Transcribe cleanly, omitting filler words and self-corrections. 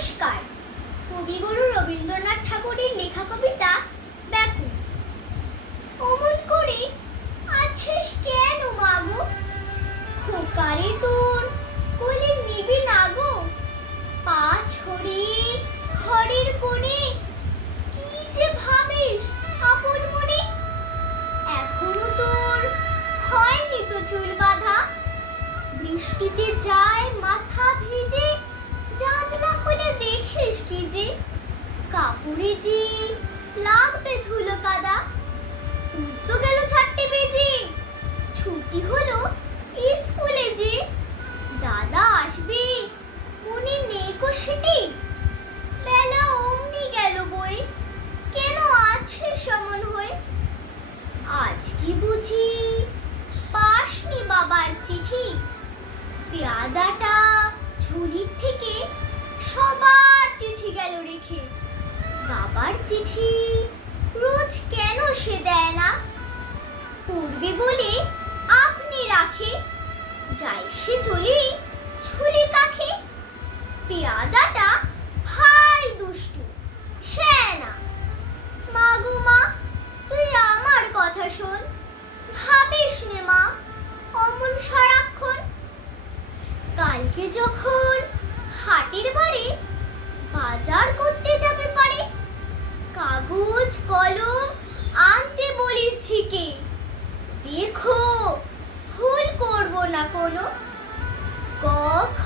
নমস্কার। কবিগুরু রবীন্দ্রনাথ ঠাকুরের লেখা কবিতা ব্যাকুল। অমন করে আছিস কেন মাগো, খোকারে তোর কোলে নিবি না গো, পা ছড়িয়ে ঘরের কোণে কি যে ভাবিস আপন মনে। এখনো তোর হয়নি তো চুল বাঁধা, বৃষ্টিতে যায় মাথা ভিজে, জানলা খুলে দেখিস কি যে কাপড়ে যে লাগবে ধুলো কাদা। উঠতো গেল 4টে বেজে, ছুটি হলো স্কুলে যে, দাদা আসবে মনে নেই কো সেটি, বেলা অমনি গেল বই, কেন আছে সমন হয়ে। আজকে বুঝি পাসনি বাবার চিঠি, পেয়াদাটা ঝুলির থেকে সবার চিঠি গেল রেখে। বাবার চিঠি রোজ কেন সে দেয় না, পড়বে বলে আপনি রাখে, যাই সে চলে ঝুলি কাখে। পেয়াদাটা ভাই দুষ্টু শ্যানা, মা গো মা তুই আমার কথা শোন, ভাবিস নে মা অমন সারাক্ষণ। কালকে যখন হাটের বারে বাজার করতে যাবে পারে, কাগজ কলম আনতে বলিস ঝিকে, দেখো ভুল করব না কোনো। ক খ